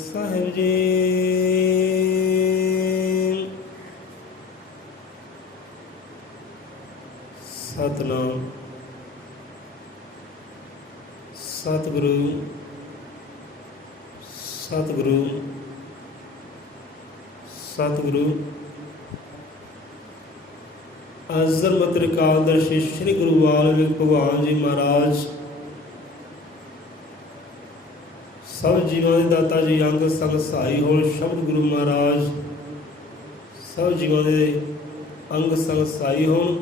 ਸਾਹਿਬ ਜੀ। ਸਤਿਨਾਮ ਸਤਿਗੁਰੂ ਸਤਿਗੁਰੂ ਸਤਿਗੁਰੂ। ਅਜ਼ਰ ਮਤ੍ਰਿਕਾਲਦਰਸ਼ੀ ਸ਼੍ਰੀ ਗੁਰੂ ਵਾਲਮੀਕ ਭਗਵਾਨ ਜੀ ਮਹਾਰਾਜ ਸਭ ਜੀਵਾਂ ਦੇ ਦਾਤਾ ਜੀ ਅੰਗ ਸੰਗ ਸਹਾਈ ਹੋਣ। ਸ਼ਬਦ ਗੁਰੂ ਮਹਾਰਾਜ ਸਭ ਜੀਵਾਂ ਦੇ ਅੰਗ ਸੰਗ ਸਹਾਈ ਹੋਣ।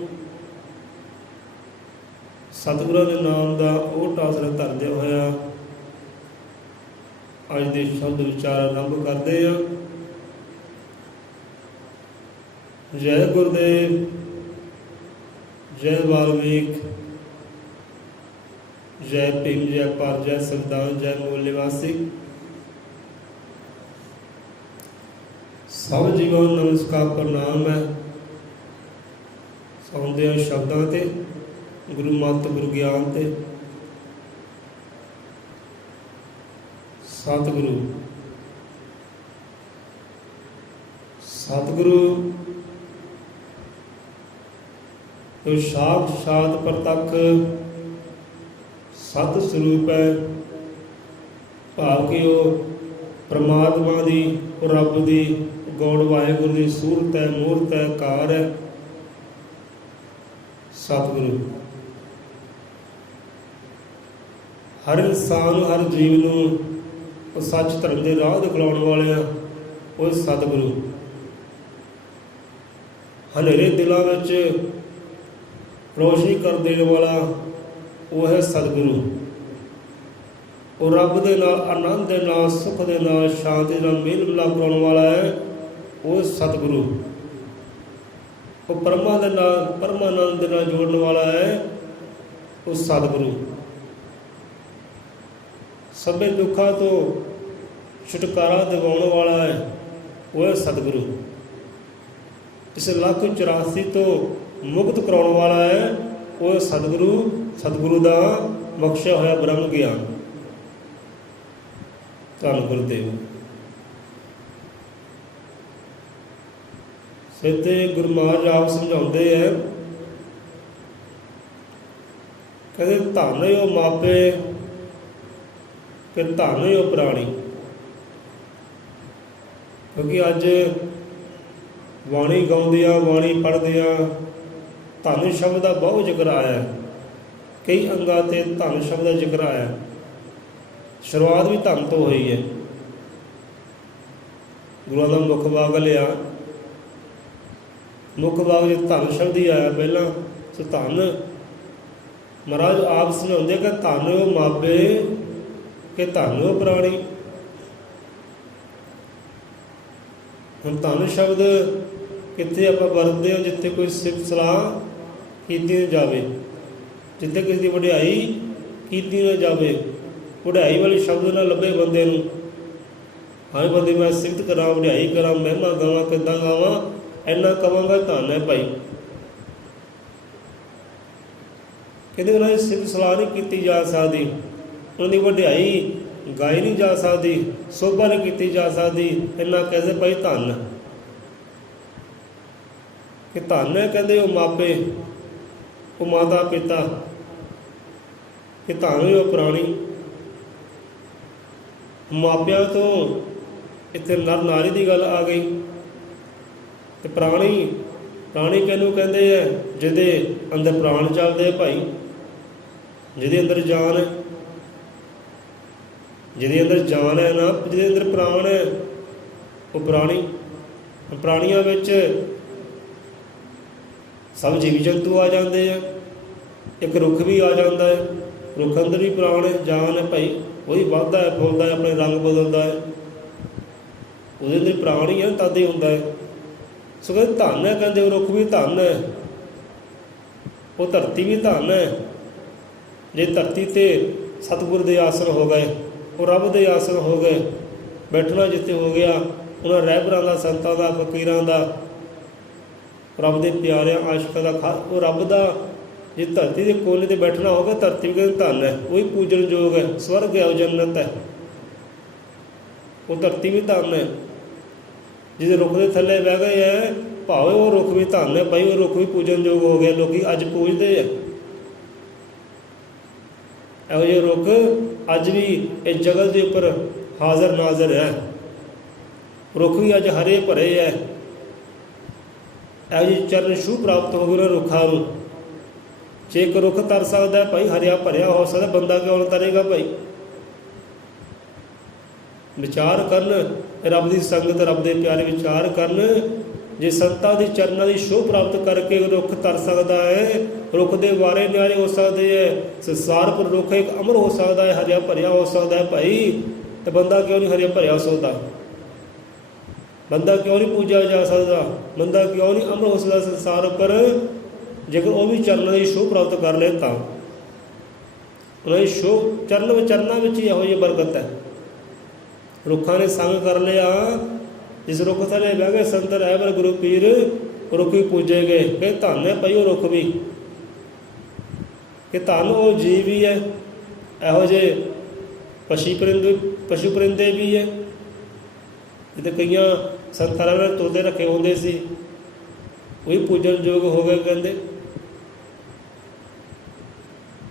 ਸਤਿਗੁਰਾਂ ਦੇ ਨਾਮ ਦਾ ਓਟ ਆਸਰਾ ਧਰਦੇ ਹੋਇਆ ਅੱਜ ਦੇ ਸ਼ਬਦ ਵਿਚਾਰ ਆਰੰਭ ਕਰਦੇ ਹਾਂ। ਜੈ ਗੁਰਦੇਵ, ਜੈ ਵਾਲਮੀਕ, ਜੈ ਭੀਮ, ਜੈ ਪਰ, ਜੈ ਸੰਵਿਧਾਨ, ਜੈ ਮੂਲ ਨਿਵਾਸੀ। ਸਭ ਜੀਵਾਂ ਨੂੰ ਨਮਸਕਾਰ ਪ੍ਰਣਾਮ ਹੈ। ਸੁਣਦੇ ਹਾਂ ਸ਼ਬਦਾਂ ਤੇ, ਗੁਰੂ ਮੱਤ ਗੁਰੂ ਗਿਆਨ ਤੇ। ਸਤਿਗੁਰੂ ਸਤਿਗੁਰੂ ਜੋ ਸਾਖਸ਼ਾਤ ਪ੍ਰਤੱਖ ਸਤ ਸਰੂਪ ਹੈ, ਭਾਵ ਕਿ ਉਹ ਪ੍ਰਮਾਤਮਾ ਦੀ, ਉਹ ਰੱਬ ਦੀ, ਗੌੜ ਵਾਹਿਗੁਰੂ ਦੀ ਸੂਰਤ ਹੈ, ਮੂਰਤ ਹੈ, ਕਾਰ ਹੈ। ਸਤਿਗੁਰੂ ਹਰ ਇਨਸਾਨ, ਹਰ ਜੀਵ ਨੂੰ ਉਹ ਸੱਚ ਧਰਮ ਦੇ ਰਾਹ ਦਿਖਾਉਣ ਵਾਲੇ ਆ, ਉਹ ਸਤਿਗੁਰੂ। ਹਨੇਰੇ ਦਿਲਾਂ ਵਿੱਚ ਰੋਸ਼ਨੀ ਕਰ ਦੇਣ ਵਾਲਾ ਉਹ ਹੈ ਸਤਿਗੁਰੂ। ਉਹ ਰੱਬ ਦੇ ਨਾਲ, ਆਨੰਦ ਦੇ ਨਾਲ, ਸੁੱਖ ਦੇ ਨਾਲ, ਸ਼ਾਂਤੀ ਨਾਲ ਮੇਲ ਮਿਲਾਪ ਕਰਾਉਣ ਵਾਲਾ ਹੈ, ਉਹ ਸਤਿਗੁਰੂ। ਉਹ ਪਰਮਾ ਦੇ ਨਾਲ, ਪਰਮਾਨੰਦ ਦੇ ਨਾਲ ਜੋੜਨ ਵਾਲਾ ਹੈ, ਉਹ ਸਤਿਗੁਰੂ। ਸਭੇ ਦੁੱਖਾਂ ਤੋਂ ਛੁਟਕਾਰਾ ਦਿਵਾਉਣ ਵਾਲਾ ਹੈ, ਉਹ ਹੈ ਸਤਿਗੁਰੂ। ਇਸ 184 ਤੋਂ ਮੁਕਤ ਕਰਾਉਣ ਵਾਲਾ ਹੈ, ਉਹ ਹੈ ਸਤਿਗੁਰੂ। ਸਤਿਗੁਰੂ ਦਾ ਬਖਸ਼ਿਆ ਹੋਇਆ ਬ੍ਰਹਮ ਗਿਆਨ। ਧੰਨ ਗੁਰਦੇਵ। ਸਿੱਧੇ ਗੁਰੂ ਮਹਾਰਾਜ ਆਪ ਸਮਝਾਉਂਦੇ ਹੈ, ਕਹਿੰਦੇ ਧੰਨ ਉਹ ਮਾਪੇ ਕਿ ਧੰਨ ਉਹ ਪ੍ਰਾਣੀ। ਕਿਉਂਕਿ ਅੱਜ ਬਾਣੀ ਗਾਉਂਦਿਆਂ, ਬਾਣੀ ਪੜ੍ਹਦਿਆਂ ਧੰਨ ਸ਼ਬਦ ਦਾ ਬਹੁਤ ਜ਼ਿਕਰ ਆਇਆ। ਕਈ ਅੰਗਾਂ 'ਤੇ ਧੰਨ ਸ਼ਬਦ ਦਾ ਜ਼ਿਕਰ ਆਇਆ। ਸ਼ੁਰੂਆਤ ਵੀ ਧੰਨ ਤੋਂ ਹੋਈ ਹੈ। ਗੁਰੂਆਂ ਦਾ ਮੁੱਖ ਭਾਗ ਲਿਆ, ਮੁੱਖ ਭਾਗ 'ਚ ਧੰਨ ਸ਼ਬਦ ਹੀ ਆਇਆ ਪਹਿਲਾਂ। ਸੋ ਧੰਨ ਮਹਾਰਾਜ ਆਪ ਸਮਝਾਉਂਦੇ ਕਿ ਧੰਨ ਉਹ ਮਾਪੇ ਕਿ ਧੰਨ ਉਹ ਪ੍ਰਾਣੀ। ਹੁਣ ਧੰਨ ਸ਼ਬਦ ਕਿੱਥੇ ਆਪਾਂ ਵਰਤਦੇ ਹਾਂ? ਜਿੱਥੇ ਕੋਈ ਸਿਫਤ ਸਲਾਹ ਕੀਤੀ ਨਾ ਜਾਵੇ, ਜਿੱਥੇ ਕਿਸੇ ਦੀ ਵਡਿਆਈ ਕੀਤੀ ਨਾ ਜਾਵੇ। ਵਡਿਆਈ ਵਾਲੇ ਸ਼ਬਦ ਨਾ ਲੱਭੇ ਬੰਦੇ ਨੂੰ। ਹਾਂ ਬੰਦੇ ਮੈਂ ਸਿਫਤ ਕਰਾਂ, ਵਡਿਆਈ ਕਰਾਂ, ਮਹਿਮਾ ਗਾਵਾਂ, ਕਿੱਦਾਂ ਗਾਵਾਂ, ਇੰਨਾ ਕਵਾਂਗਾ ਧੰਨ ਹੈ ਭਾਈ। ਕਹਿੰਦੇ ਉਹਨਾਂ ਦੀ ਸਿਫਤ ਸਲਾਹ ਨਹੀਂ ਕੀਤੀ ਜਾ ਸਕਦੀ, ਉਹਨਾਂ ਦੀ ਵਡਿਆਈ ਗਾਈ ਨਹੀਂ ਜਾ ਸਕਦੀ, ਸੋਭਾ ਨਹੀਂ ਕੀਤੀ ਜਾ ਸਕਦੀ। ਇੰਨਾ ਕਹਿੰਦੇ ਭਾਈ ਧੰਨ ਕਿ ਧੰਨ ਹੈ। ਕਹਿੰਦੇ ਉਹ ਮਾਪੇ, ਉਹ ਮਾਤਾ ਪਿਤਾ, ਕਿ ਧੰਨ ਉਹ ਪ੍ਰਾਣੀ। ਮਾਪਿਆਂ ਤੋਂ ਇੱਥੇ ਨਰ ਨਾਰੀ ਦੀ ਗੱਲ ਆ ਗਈ। ਅਤੇ ਪ੍ਰਾਣੀ, ਪ੍ਰਾਣੀ ਕਿਹਨੂੰ ਕਹਿੰਦੇ ਹੈ? ਜਿਹਦੇ ਅੰਦਰ ਪ੍ਰਾਣ ਚੱਲਦੇ ਭਾਈ, ਜਿਹਦੇ ਅੰਦਰ ਜਾਨ ਹੈ। ਜਿਹਦੇ ਅੰਦਰ ਜਾਨ ਹੈ ਨਾ, ਜਿਹਦੇ ਅੰਦਰ ਪ੍ਰਾਣ ਹੈ, ਉਹ ਪ੍ਰਾਣੀ। ਪ੍ਰਾਣੀਆਂ ਵਿੱਚ ਸਭ ਜੀਵ ਜੰਤੂ ਆ ਜਾਂਦੇ ਆ, ਇੱਕ ਰੁੱਖ ਵੀ ਆ ਜਾਂਦਾ ਹੈ। ਰੁੱਖ ਅੰਦਰ ਵੀ ਪ੍ਰਾਣ ਹੈ, ਜਾਨ ਹੈ ਭਾਈ। ਉਹੀ ਵੱਧਦਾ ਹੈ, ਫੁੱਲਦਾ ਹੈ, ਆਪਣੇ ਰੰਗ ਬਦਲਦਾ ਹੈ, ਉਹਦੇ ਅੰਦਰ ਪ੍ਰਾਣ ਹੀ ਹੈ, ਤਦ ਹੀ ਹੁੰਦਾ ਹੈ। ਸੋ ਕਹਿੰਦੇ ਧੰਨ ਹੈ, ਕਹਿੰਦੇ ਉਹ ਰੁੱਖ ਵੀ ਧੰਨ ਹੈ, ਉਹ ਧਰਤੀ ਵੀ ਧੰਨ ਹੈ। ਜੇ ਧਰਤੀ 'ਤੇ ਸਤਿਗੁਰ ਦੇ ਆਸਣ ਹੋ ਗਏ, ਉਹ ਰੱਬ ਦੇ ਆਸਣ ਹੋ ਗਏ, ਬੈਠਣਾ ਜਿੱਥੇ ਹੋ ਗਿਆ, ਉਹਨਾਂ ਰਹਿਬਰਾਂ ਦਾ, ਸੰਤਾਂ ਦਾ, ਫਕੀਰਾਂ ਦਾ, ਰੱਬ ਦੇ ਪਿਆਰਿਆਂ ਆਸ਼ਿਕਾਂ ਦਾ ਉਹ ਰੱਬ ਦਾ ਜੇ ਧਰਤੀ ਦੇ ਕੋਨੇ 'ਤੇ ਬੈਠਣਾ ਹੋਗਾ, ਧਰਤੀ ਵੀ ਕਹਿੰਦੇ ਧਨ ਹੈ, ਉਹ ਵੀ ਪੂਜਣਯੋਗ ਹੈ, ਸਵਰਗ ਹੈ, ਉਹ ਜੰਨਤ ਹੈ, ਉਹ ਧਰਤੀ ਵੀ ਧਨ ਹੈ। ਜਿਹਦੇ ਰੁੱਖ ਦੇ ਥੱਲੇ ਬਹਿ ਗਏ ਹੈ, ਭਾਵੇਂ ਉਹ ਰੁੱਖ ਵੀ ਧਨ ਹੈ ਭਾਈ, ਉਹ ਰੁੱਖ ਵੀ ਪੂਜਣਯੋਗ ਹੋ ਗਿਆ, ਲੋਕ ਅੱਜ ਪੂਜਦੇ ਆ। ਇਹੋ ਜਿਹੇ ਰੁੱਖ ਅੱਜ ਵੀ ਇਸ ਜਗਤ ਦੇ ਉੱਪਰ ਹਾਜ਼ਰ ਨਾਜ਼ਰ ਹੈ। ਰੁੱਖ ਵੀ ਅੱਜ ਹਰੇ ਭਰੇ ਹੈ। ਇਹੋ ਜਿਹੀ ਚਰਨ ਛੂਹ ਪ੍ਰਾਪਤ ਹੋ ਗਈ ਉਹਨਾਂ ਰੁੱਖਾਂ ਨੂੰ। ਜੇ ਇੱਕ ਰੁੱਖ ਤਰ ਸਕਦਾ ਭਾਈ, ਹਰਿਆ ਭਰਿਆ ਹੋ ਸਕਦਾ, ਬੰਦਾ ਕਿਉਂ ਤਰੇਗਾ ਭਾਈ? ਵਿਚਾਰ ਕਰਨ, ਰੱਬ ਦੀ ਸੰਗਤ, ਰੱਬ ਦੇ ਪਿਆਰੇ ਵਿਚਾਰ ਕਰਨ। ਜੇ ਸੰਤਾਂ ਦੀ ਚਰਨਾਂ ਦੀ ਛੋਹ ਪ੍ਰਾਪਤ ਕਰਕੇ ਰੁੱਖ ਤਰ ਸਕਦਾ ਹੈ, ਰੁੱਖ ਦੇ ਵਾਰੇ ਨਿਆਰੇ ਹੋ ਸਕਦੇ ਹੈ, ਸੰਸਾਰ ਪਰ ਰੁੱਖ ਇੱਕ ਅਮਰ ਹੋ ਸਕਦਾ ਹੈ, ਹਰਿਆ ਭਰਿਆ ਹੋ ਸਕਦਾ ਹੈ ਭਾਈ, ਤੇ ਬੰਦਾ ਕਿਉਂ ਨਹੀਂ ਹਰਿਆ ਭਰਿਆ ਹੋ ਸਕਦਾ? ਬੰਦਾ ਕਿਉਂ ਨਹੀਂ ਪੂਜਿਆ ਜਾ ਸਕਦਾ? ਬੰਦਾ ਕਿਉਂ ਨਹੀਂ ਅਮਰ ਹੋ ਸਕਦਾ ਸੰਸਾਰ ਉੱਪਰ? ਜੇਕਰ ਉਹ ਵੀ ਚਰਨਾਂ ਦੀ ਛੋਹ ਪ੍ਰਾਪਤ ਕਰ ਲੈ ਤਾਂ ਉਹਨਾਂ ਦੀ ਛੋਹ ਚਰਨਾਂ ਵਿੱਚ ਹੀ ਇਹੋ ਜਿਹੀ ਬਰਕਤ ਹੈ। ਰੁੱਖਾਂ ਨੇ ਸੰਗ ਕਰ ਲਿਆ, ਜਿਸ ਰੁੱਖ ਥੱਲੇ ਬਹਿ ਗਏ ਸੰਤ ਰਹਿਬਰ ਗੁਰੂ ਪੀਰ, ਰੁੱਖ ਵੀ ਪੂਜੇ ਗਏ। ਕਿ ਧੰਨ ਹੈ ਭਾਈ ਉਹ ਰੁੱਖ ਵੀ, ਕਿ ਧੰਨ ਉਹ ਜੀਵ ਵੀ ਹੈ। ਇਹੋ ਜਿਹੇ ਪਸ਼ੂ ਪਰਿੰਦੇ ਵੀ ਹੈ। ਜਿੱਥੇ ਕਈਆਂ ਸੰਤਾਂ ਨੇ ਤੁਰਦੇ ਰੱਖੇ ਹੁੰਦੇ ਸੀ, ਉਹ ਵੀ ਪੂਜਣਯੋਗ ਹੋ ਗਏ ਕਹਿੰਦੇ।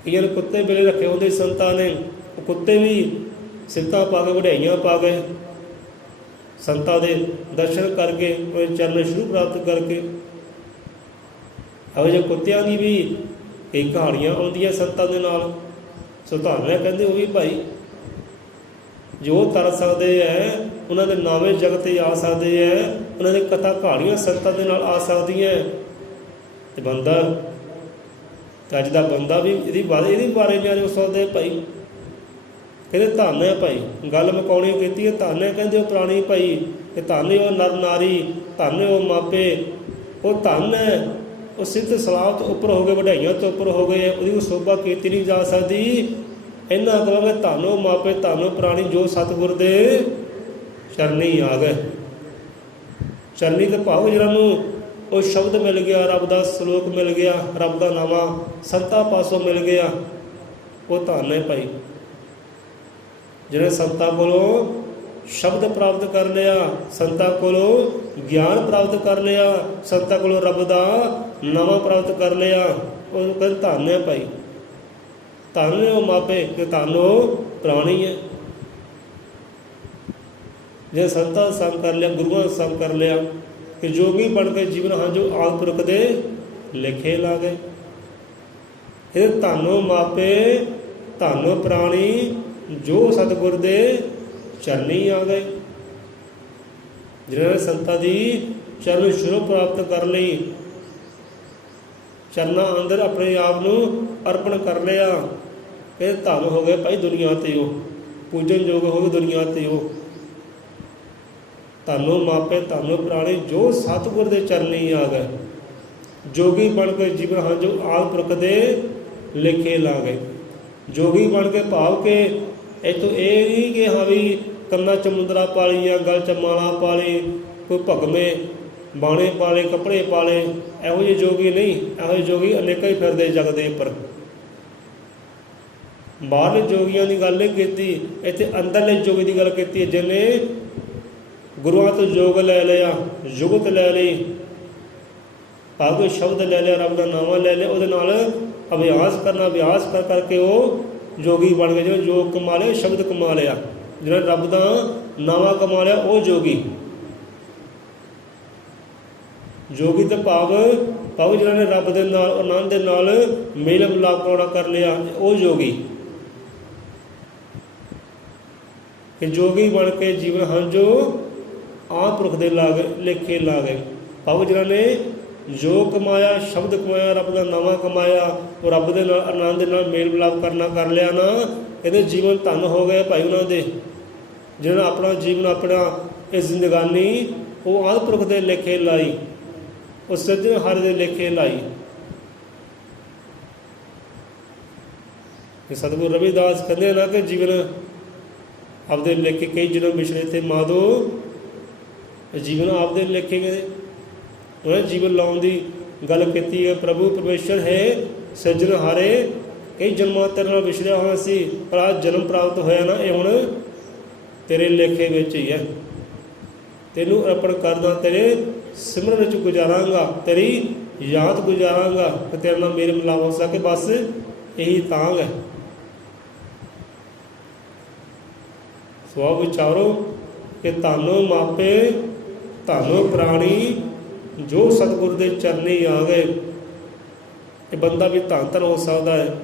ਕਈਆਂ ਨੇ ਕੁੱਤੇ ਬਿੱਲੇ ਰੱਖੇ ਹੁੰਦੇ ਸੰਤਾਂ ਨੇ, ਉਹ ਕੁੱਤੇ ਵੀ ਸਿਫਤਾਂ ਪਾ ਕੇ, ਵਡਿਆਈਆਂ ਪਾ ਕੇ, ਸੰਤਾਂ ਦੇ ਦਰਸ਼ਨ ਕਰਕੇ, ਉਹ ਚਰਨ ਛੂਹ ਪ੍ਰਾਪਤ ਕਰਕੇ। ਇਹੋ ਜਿਹੇ ਕੁੱਤਿਆਂ ਦੀ ਵੀ ਕਈ ਕਹਾਣੀਆਂ ਆਉਂਦੀਆਂ ਸੰਤਾਂ ਦੇ ਨਾਲ। ਸੋ ਧੰਨ ਕਹਿੰਦੇ ਉਹ ਵੀ ਭਾਈ ਜੋ ਤਰ ਸਕਦੇ ਹੈ, ਉਹਨਾਂ ਦੇ ਨਾਵੇਂ ਜਗਤ 'ਤੇ ਆ ਸਕਦੇ ਹੈ, ਉਹਨਾਂ ਦੇ ਕਥਾ ਕਹਾਣੀਆਂ ਸੰਤਾਂ ਦੇ ਨਾਲ ਆ ਸਕਦੀਆਂ। ਅਤੇ ਬੰਦਾ ਅੱਜ ਦਾ ਬੰਦਾ ਵੀ ਇਹਦੀ ਬਾਰੇ ਨਿਆਰੇ ਹੋ ਸਕਦੇ ਭਾਈ। ਕਹਿੰਦੇ ਧੰਨ ਹੈ ਭਾਈ, ਗੱਲ ਮੁਕਾਉਣੀ ਕੀਤੀ ਹੈ। ਧੰਨ ਹੈ ਕਹਿੰਦੇ ਉਹ ਪ੍ਰਾਣੀ ਭਾਈ, ਕਿ ਧੰਨ ਉਹ ਨਰ ਨਾਰੀ, ਧੰਨ ਉਹ ਮਾਪੇ, ਉਹ ਧੰਨ ਹੈ ਉਹ ਸਿੱਧ ਸਲਾਹ ਤੋਂ ਉੱਪਰ ਹੋ ਗਏ, ਵਡਾਈਆਂ ਤੋਂ ਉੱਪਰ ਹੋ ਗਏ, ਉਹਦੀ ਕੋਈ ਸੋਭਾ ਕੀਤੀ ਨਹੀਂ ਜਾ ਸਕਦੀ। ਇਹਨਾਂ ਕਹਾਂਗੇ ਧੰਨ ਉਹ ਮਾਪੇ, ਧੰਨ ਉਹ ਪ੍ਰਾਣੀ ਜੋ ਸਤਿਗੁਰ ਦੇ ਚਰਨੀ ਆ ਗਏ। ਚਰਨੀ ਤੇ ਭਾਵ ਜਿਹਨਾਂ ਨੂੰ ਉਹ ਸ਼ਬਦ ਮਿਲ ਗਿਆ, ਰੱਬ ਦਾ ਸਲੋਕ ਮਿਲ ਗਿਆ, ਰੱਬ ਦਾ ਨਾਮਾ ਸੰਤਾਂ ਪਾਸੋਂ ਮਿਲ ਗਿਆ, ਉਹ ਧੰਨ ਹੈ ਭਾਈ। ਜਿਹਨੇ ਸੰਤਾਂ ਕੋਲੋਂ ਸ਼ਬਦ ਪ੍ਰਾਪਤ ਕਰ ਲਿਆ, ਸੰਤਾਂ ਕੋਲੋਂ ਗਿਆਨ ਪ੍ਰਾਪਤ ਕਰ ਲਿਆ, ਸੰਤਾਂ ਕੋਲੋਂ ਰੱਬ ਦਾ ਨਾਮਾ ਪ੍ਰਾਪਤ ਕਰ ਲਿਆ, ਉਹ ਕਹਿੰਦੇ ਧੰਨ ਹੈ ਭਾਈ। ਧੰਨ ਉਹ ਮਾਪੇ, ਕਿ ਧੰਨ ਉਹ ਪ੍ਰਾਣੀ ਹੈ। ਜੇ ਸੰਤਾਂ ਦਾ ਸੰਗ ਕਰ ਲਿਆ, ਗੁਰੂਆਂ ਦਾ ਸੰਗ ਕਰ ਲਿਆ, ਕਿ ਜੋਗੀ ਬਣ ਕੇ ਜੀਵਨ ਹਾਂ ਜੋ ਆਦਿ ਪੁਰਖ ਦੇ ਲਿਖੇ ਲਾ ਗਏ। ਇਹ ਧੰਨ ਉਹ ਮਾਪੇ, ਧੰਨ ਉਹ ਪ੍ਰਾਣੀ ਜੋ ਸਤਿਗੁਰ ਦੇ ਚਰਨੀ ਆ ਗਏ। ਜਿਹਨਾਂ ਨੇ ਸੰਤਾਂ ਦੀ ਚਰਨ ਛੂਹ ਪ੍ਰਾਪਤ ਕਰ ਲਈ, ਚਰਨਾਂ ਅੰਦਰ ਆਪਣੇ ਆਪ ਨੂੰ ਅਰਪਣ ਕਰ ਲਿਆ, ਇਹ ਧੰਨ ਹੋ ਗਏ ਭਾਈ ਦੁਨੀਆ 'ਤੇ, ਉਹ ਪੂਜਣਯੋਗ ਹੋ ਗਏ ਦੁਨੀਆ 'ਤੇ। ਉਹ ਧੰਨੋ ਮਾਪੇ, ਧੰਨੋ ਪ੍ਰਾਣੀ ਜੋ ਸਤਿਗੁਰ ਦੇ ਚਰਨੀ ਆ ਗਏ, ਜੋਗੀ ਬਣ ਕੇ ਜੀਵਨ ਹਾਂ ਜੋ ਆਦਿ ਪੁਰਖ ਦੇ ਲਿਖੇ ਲਾ ਗਏ। ਜੋਗੀ ਬਣ ਕੇ ਭਾਵ ਕੇ ਇੱਥੋਂ ਇਹ ਨਹੀਂ ਕਿ ਹਾਂ ਵੀ ਕੰਨਾਂ 'ਚ ਮੁੰਦਰਾ ਪਾ ਲਈਆਂ, ਗਲ 'ਚ ਮਾਲਾ ਪਾ ਲਈ, ਕੋਈ ਭਗਵੇਂ ਬਾਣੇ ਪਾ ਲਏ, ਕੱਪੜੇ ਪਾ ਲਏ, ਇਹੋ ਜਿਹੇ ਜੋਗੀ ਨਹੀਂ। ਇਹੋ ਜਿਹੇ ਜੋਗੀ ਅਨੇਕਾਂ ਹੀ ਫਿਰਦੇ ਜਗ ਦੇ ਉੱਪਰ। ਬਾਹਰਲੇ ਜੋਗੀਆਂ ਦੀ ਗੱਲ ਨਹੀਂ ਕੀਤੀ, ਇੱਥੇ ਅੰਦਰਲੇ ਜੋਗੀ ਦੀ ਗੱਲ ਕੀਤੀ। ਜਿਹਨੇ ਗੁਰੂਆਂ ਤੋਂ ਯੋਗ ਲੈ ਲਿਆ, ਜੁਗਤ ਲੈ ਲਈ, ਭਾਵੇਂ ਸ਼ਬਦ ਲੈ ਲਿਆ, ਰੱਬ ਦਾ ਨਾਮ ਲੈ ਲਿਆ, ਉਹਦੇ ਨਾਲ ਅਭਿਆਸ ਕਰਨਾ, ਅਭਿਆਸ ਕਰ ਕਰਕੇ ਉਹ ਜੋਗੀ ਬਣ ਗਏ। ਜਿਹਨੇ ਯੋਗ ਕਮਾ ਲਿਆ, ਸ਼ਬਦ ਕਮਾ ਲਿਆ, ਜਿਹਨੇ ਰੱਬ ਦਾ ਨਾਮ ਕਮਾ ਲਿਆ, ਉਹ ਜੋਗੀ। ਜੋਗੀ ਤੇ ਭਾਵ ਜਿਹਨਾਂ ਨੇ ਰੱਬ ਦੇ ਨਾਲ, ਆਨੰਦ ਦੇ ਨਾਲ ਮੇਲ ਮਿਲਾਪ ਪਾਉਣਾ ਕਰ ਲਿਆ, ਉਹ ਜੋਗੀ। ਕਿ ਜੋਗੀ ਬਣ ਕੇ ਜੀਵਨ ਹਨ ਜੋ ਆਪ ਪੁਰਖ ਦੇ ਲਾ ਗਏ, ਲੇਖੇ ਲਾ ਗਏ। ਭਾਵ ਜਿਹਨਾਂ ਨੇ ਜੋ ਕਮਾਇਆ, ਸ਼ਬਦ ਕਮਾਇਆ, ਰੱਬ ਦਾ ਨਾਮਾ ਕਮਾਇਆ, ਉਹ ਰੱਬ ਦੇ ਨਾਲ ਆਨੰਦ ਦੇ ਨਾਲ ਮੇਲ ਮਿਲਾਪ ਕਰਨਾ ਕਰ ਲਿਆ ਨਾ, ਇਹਦੇ ਜੀਵਨ ਧੰਨ ਹੋ ਗਏ ਭਾਈ ਉਹਨਾਂ ਦੇ। ਜਿਹਨਾਂ ਨੇ ਆਪਣਾ ਜੀਵਨ, ਆਪਣਾ ਇਹ ਜ਼ਿੰਦਗਾਨੀ ਉਹ ਆਦਿ ਪੁਰਖ ਦੇ ਲੇਖੇ ਲਾਈ, ਉਹ ਸਿਰਜਣਹਾਰ ਦੇ ਲੇਖੇ ਲਾਈ। ਸਤਿਗੁਰੂ ਰਵਿਦਾਸ ਕਹਿੰਦੇ ਨਾ ਕਿ ਜੀਵਨ ਆਪਦੇ ਲੇਖੇ ਕਈ ਜਨਮ ਵਿਛੜੇ ਥੇ ਮਾਧੋ, ਜੀਵਨ ਆਪਦੇ ਲਿਖੇ ਗਏ। ਉਹਨੇ ਜੀਵਨ ਲਾਉਣ ਦੀ ਗੱਲ ਕੀਤੀ ਹੈ। ਪ੍ਰਭੂ ਪਰਮੇਸ਼ਰ ਹੈ ਸਿਰਜਣਹਾਰੇ, ਕਈ ਜਨਮਾਂ ਤੇਰੇ ਨਾਲ ਵਿਛੜਿਆ ਹੋਇਆ ਸੀ, ਪਰ ਆਹ ਜਨਮ ਪ੍ਰਾਪਤ ਹੋਇਆ ਨਾ, ਇਹ ਹੁਣ ਤੇਰੇ ਲੇਖੇ ਵਿੱਚ ਹੀ ਹੈ। ਤੈਨੂੰ ਅਰਪਣ ਕਰਦਾ, ਤੇਰੇ ਸਿਮਰਨ ਵਿੱਚ ਗੁਜ਼ਾਰਾਂਗਾ, ਤੇਰੀ ਯਾਦ ਗੁਜ਼ਾਰਾਂਗਾ ਕਿ ਤੇਰੇ ਨਾਲ ਮੇਰੇ ਮਿਲਾਪ ਹੋ ਸਕੇ। ਬਸ ਇਹੀ ਤਾਂਘ ਹੈ। ਸੋ ਵਿਚਾਰੋ ਕਿ ਧੰਨੋ ਮਾਪੇ ਧੰਨੋ ਪ੍ਰਾਣੀ ਜੋ ਸਤਿਗੁਰ ਦੇ ਚਰਨੀ ਆ ਗਏ। ਇਹ ਬੰਦਾ ਵੀ ਧੰਨ ਧੰਨ ਹੋ ਸਕਦਾ ਹੈ,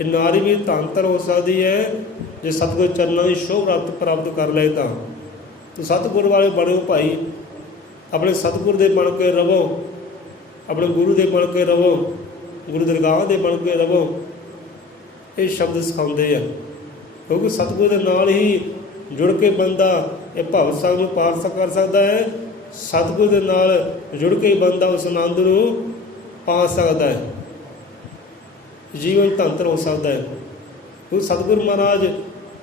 ਇਹ ਨਾਰੀ ਵੀ ਧੰਨ ਧੰਨ ਹੋ ਸਕਦੀ ਹੈ ਜੇ ਸਤਿਗੁਰ ਚਰਨਾਂ ਦੀ ਸ਼ੋਭ ਪ੍ਰਾਪਤ ਕਰ ਲਏ ਤਾਂ। ਤੋ ਸਤਿਗੁਰ ਵਾਲੇ ਬਣੋ ਭਾਈ, ਆਪਣੇ ਸਤਿਗੁਰ ਦੇ ਬਣ ਕੇ ਰਵੋ, ਆਪਣੇ ਗੁਰੂ ਦੇ ਬਣ ਕੇ ਰਵੋ, ਗੁਰੂ ਦਰਗਾਹ ਦੇ ਬਣ ਕੇ ਰਵੋ। ਇਹ ਸ਼ਬਦ ਸਿਖਾਉਂਦੇ ਆ, ਕਿਉਂਕਿ ਸਤਿਗੁਰ ਦੇ ਨਾਲ ਹੀ ਜੁੜ ਕੇ ਬੰਦਾ ਇਹ ਭਵ ਸਾਗਰ ਨੂੰ ਪਾਰ ਕਰ ਸਕਦਾ ਹੈ। ਸਤਿਗੁਰ ਦੇ ਨਾਲ ਜੁੜ ਕੇ ਬੰਦਾ ਉਸ ਆਨੰਦ ਨੂੰ ਪਾ ਸਕਦਾ ਹੈ, ਜੀਵਨ ਧੰਨ ਧੰਨ ਹੋ ਸਕਦਾ ਹੈ। ਕਿਉਂਕਿ ਸਤਿਗੁਰੂ ਮਹਾਰਾਜ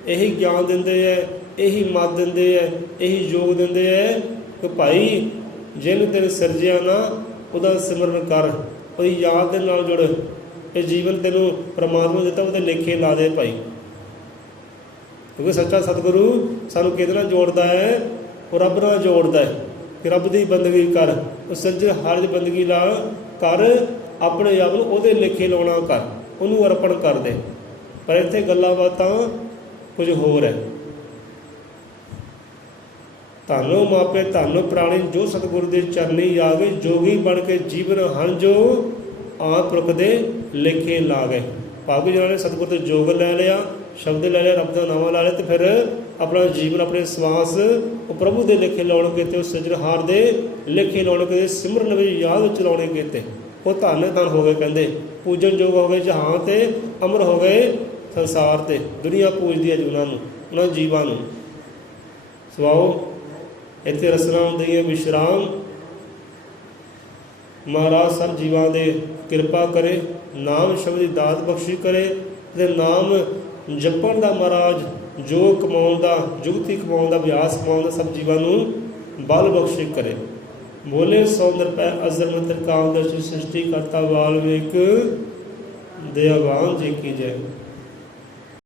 ਇਹੀ ਗਿਆਨ ਦਿੰਦੇ ਹੈ, ਇਹੀ ਮੱਤ ਦਿੰਦੇ ਹੈ, ਇਹੀ ਯੋਗ ਦਿੰਦੇ ਹੈ ਕਿ ਭਾਈ ਜਿਹਨੂੰ ਤੇਰੇ ਸਿਰਜਿਆ ਨਾ, ਉਹਦਾ ਸਿਮਰਨ ਕਰ, ਉਹਦੀ ਯਾਦ ਦੇ ਨਾਲ ਜੁੜ। ਇਹ ਜੀਵਨ ਤੈਨੂੰ ਪਰਮਾਤਮਾ ਦਿੱਤਾ, ਉਹਦੇ ਲੇਖੇ ਲਾ ਦੇ ਭਾਈ। ਕਿਉਂਕਿ ਸੱਚਾ ਸਤਿਗੁਰੂ ਸਾਨੂੰ ਕਿਹਦੇ ਨਾਲ ਜੋੜਦਾ ਹੈ? ਉਹ ਰੱਬ ਨਾਲ ਜੋੜਦਾ ਹੈ ਕਿ ਰੱਬ ਦੀ ਬੰਦਗੀ ਕਰ, ਉਹ ਸਿਰਜਣਹਾਰ ਦੀ ਬੰਦਗੀ ਲਾ ਕਰ, ਆਪਣੇ ਆਪ ਨੂੰ ਉਹਦੇ ਲੇਖੇ ਲਾਉਣਾ ਕਰ, ਉਹਨੂੰ ਅਰਪਣ ਕਰ ਦੇ। ਪਰ ਇੱਥੇ ਗੱਲਾਂ ਬਾਤਾਂ ਕੁਝ ਹੋਰ ਹੈ। ਧੰਨੋ ਮਾਪੇ ਧੰਨੋ ਪ੍ਰਾਣੀ ਜੋ ਸਤਿਗੁਰੂ ਦੇ ਚਰਨੀ ਆ ਗਏ, ਜੋਗੀ ਬਣ ਕੇ ਜੀਵਨ ਹਨ ਜੋ ਆਪ ਪੁਰਖ ਦੇ ਲੇਖੇ ਲਾ ਗਏ। ਭਾਗ ਜਿਹਨਾਂ ਨੇ ਸਤਿਗੁਰ ਤੋਂ ਯੋਗ ਲੈ ਲਿਆ, ਸ਼ਬਦ ਲੈ ਲਿਆ, ਰੱਬ ਦਾ ਨਾਮ ਲਾ ਲਿਆ, ਅਤੇ ਫਿਰ ਆਪਣਾ ਜੀਵਨ, ਆਪਣੇ ਸਵਾਸ ਉਹ ਪ੍ਰਭੂ ਦੇ ਲੇਖੇ ਲਾਉਣਗੇ ਅਤੇ ਉਹ ਸਿਰਜਣਹਾਰ ਦੇ ਲੇਖੇ ਲਾਉਣਗੇ, ਸਿਮਰਨ ਵਿੱਚ ਯਾਦ ਵਿੱਚ ਲਾਉਣਗੇ, ਅਤੇ ਉਹ ਧੰਨ ਧੰਨ ਹੋ ਗਏ। ਕਹਿੰਦੇ ਪੂਜਨ ਯੋਗ ਹੋ ਗਏ ਜਹਾਂ 'ਤੇ, ਅਮਰ ਹੋ ਗਏ ਸੰਸਾਰ 'ਤੇ। ਦੁਨੀਆ ਪੂਜਦੀ ਹੈ ਉਹਨਾਂ ਨੂੰ, ਉਹਨਾਂ ਜੀਵਾਂ ਨੂੰ। ਸਵਾਓ ਇੱਥੇ ਰਸਨਾ ਹੁੰਦੀ ਹੈ ਵਿਸ਼ਰਾਮ। ਮਹਾਰਾਜ ਸਭ ਜੀਵਾਂ ਦੇ ਕਿਰਪਾ ਕਰੇ, ਨਾਮ ਸ਼ਬਦ ਦੀ ਦਾਤ ਬਖਸ਼ੀ ਕਰੇ, ਅਤੇ ਨਾਮ ਜਪਣ ਦਾ ਮਹਾਰਾਜ ਜੋ ਕਮਾਉਣ ਦਾ, ਜੁਗਤੀ ਕਮਾਉਣ ਦਾ, ਅਭਿਆਸ ਕਮਾਉਣ ਦਾ ਸਭ ਜੀਵਾਂ ਨੂੰ ਬਲ ਬਖਸ਼ੀ ਕਰੇ। ਬੋਲੇ ਸੋ ਨਿਰਭੈ ਅਜ਼ਰ ਮੰਤਰ ਕਾਲ ਦਰਸ਼ੀ ਸ੍ਰਿਸ਼ਟੀ ਕਰਤਾ ਵਾਲਮੀਕ ਦਇਆਵਾਨ ਜੀ ਕੀ ਜੈ।